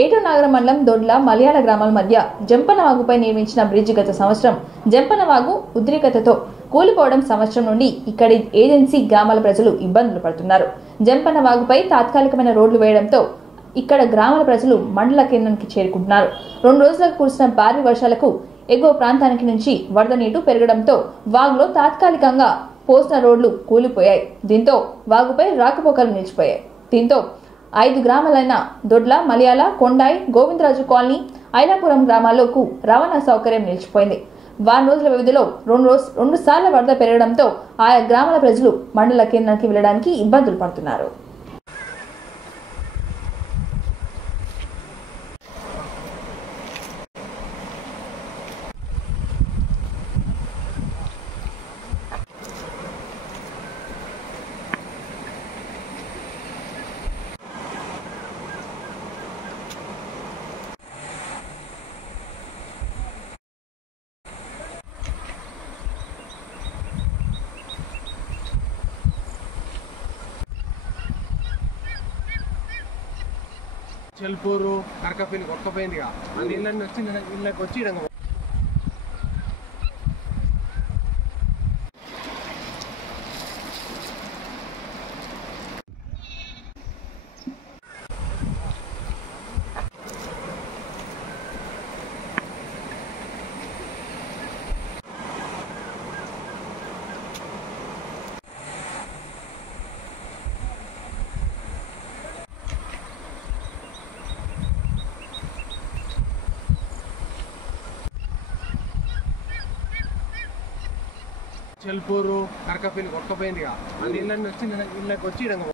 ఏటూరు నాగర మండలం దొడ్ల మలయాళ గ్రామాల మధ్య జంపనవాగుపై నిర్మించిన బ్రిడ్జ్ గత సంవత్సరం జంపనవాగు ఉద్రిక్తతతో కూలిపోవడం సంవత్సరం నుండి ఇక్కడి ఏజెన్సీ గ్రామాల ప్రజలు ఇబ్బందులు పడుతున్నారు. జంపనవాగుపై తాత్కాలికమైన రోడ్లు వేయడంతో ఇక్కడ గ్రామాల ప్రజలు మండల కేంద్రానికి చేరుకుంటున్నారు. 2 రోజులకు కురిసిన భారీ వర్షాలకు ఎగువ ప్రాంతానికి నుంచి వరద నీరు పెరగడంతో వాగులో తాత్కాలికంగా పోసిన రోడ్లు కూలిపోయాయి. దీంతో వాగుపై రాకపోకలు నిలిచిపోయాయి. దీంతో 5 గ్రామాలైన దొడ్ల, మలయాళ, కొండాయి, గోవిందరాజు కాలనీ, ఐలాపురం గ్రామాలకు రవాణా సౌకర్యం నిలిచిపోయింది. వారం రోజుల వ్యవధిలో 2 సార్లు వరద పెరగడంతో ఆయా గ్రామాల ప్రజలు మండల కేంద్రానికి వెళ్లడానికి ఇబ్బందులు పడుతున్నారు. చెల్పూరు కరకపల్లి కొట్టపోయిందిగా ఆ నీళ్ళని వచ్చి ఇళ్ళకి వచ్చి చెల్పూరు కరకపల్లి కొట్టపోయిందిగా ఆ నీళ్ళని వచ్చి ఇళ్ళకి వచ్చి